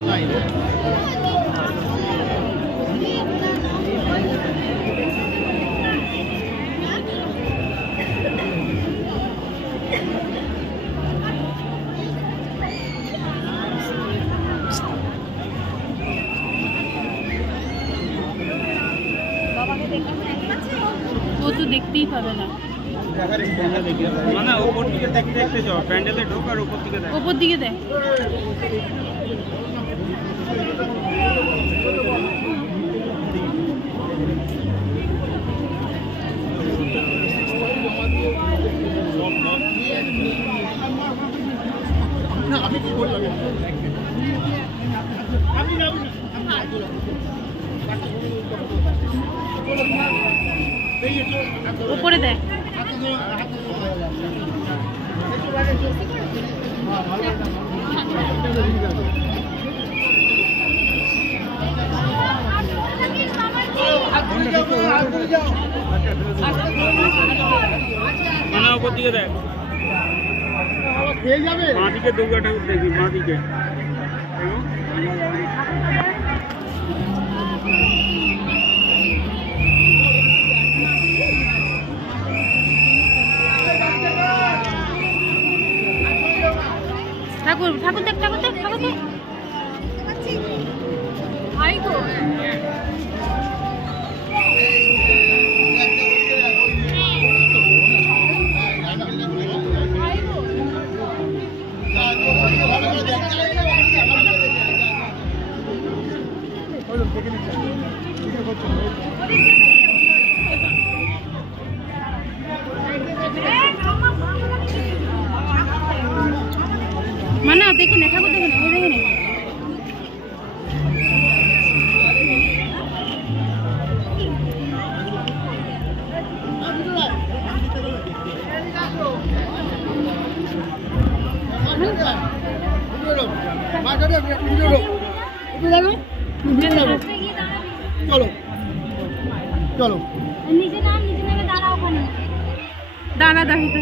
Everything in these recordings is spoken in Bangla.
वो तो देखते ही पाবে না মানে উপর দিকে দেখতে দেখতে যাও প্যান্ডেলে ঢোক আর উপর দিকে দেয় না আমি কি বললাম আমি না উপরে দেয় উপর দিকে দেয় মা দিকে দুর্গা ঠাকুর দেখবি মা দিকে ঠাকুর ঠাকুর দেখ ঠাকুর দেখ ঠাকুর দেখ আই গো माना देखे ना ठाकुर देखे ना देखे ना चलो चलो नीचे नाम में दाना ओखाने दाना दाही तो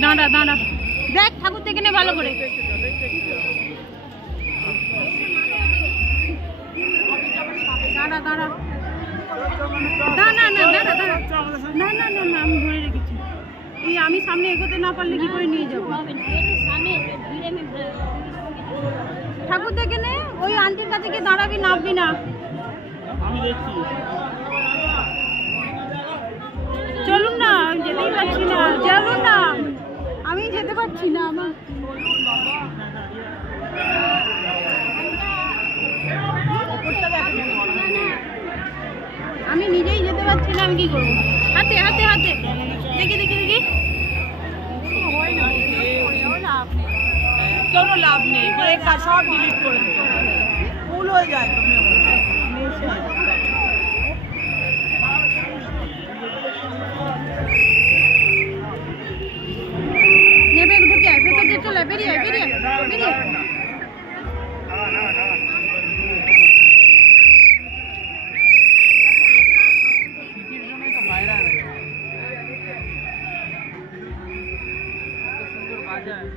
दाना दाना देख ठाकुर देखे ने ভালো করে দাঁড়া দাঁড়া দাঁড়া না দাঁড়া দাঁড়া না না না না আমি ধরে রেখেছি এই আমি সামনে এগোতে না পারলে কি করে নিয়ে যাব ঠাকুর দেখে নে ওই আন্টির কাছে গিয়ে দাঁড়াবি নামবি না আমি দেখছি চলুন না আমি যেতেই পারছি না চলুন না আমি যেতে পারছি না আমার আমি নিজেই যেতে পারছি না আমি কি করবো হাতে হাতে হাতে দেখি দেখি দেখি কোনো লাভ নেই এক কাজ সব ডিলিট করে দিই ভুল হয়ে যায় নেবে ঢুকে আয় ভেতর দিয়ে চলে বেরিয়ে বেরিয়ে বেরিয়ে সুন্দর বাজায়